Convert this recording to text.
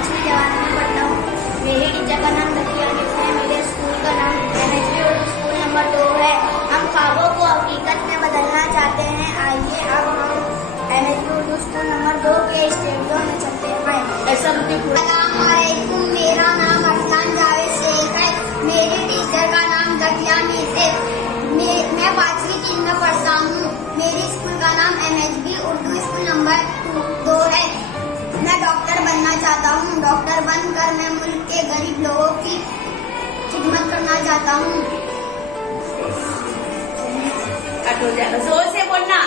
5वीं जवान में पढ़ता हूँ। मेरी टीचर का नाम दकिया है। मेरे स्कूल का नाम NHB उर्दू स्कूल नंबर 2 है। हम ख्वाबों को हकीकत में बदलना चाहते हैं। आइए अब हम NHB उर्दू स्कूल नंबर 2 के स्टेडियम में चलते हैं। अस्सलामुअलैकुम, मेरा नाम अफसान जावेद शेख है। मेरी टीचर का नाम दकिया है। मैं 5वीं 3 में पढ़ता हूँ। मेरी स्कूल का नाम NHB उर्दू स्कूल नंबर 2 है। मैं डॉक्टर बनना चाहता हूँ। डॉक्टर बनकर मैं मुल्क के गरीब लोगों की खिदमत करना चाहता हूँ। जोर से बोलना।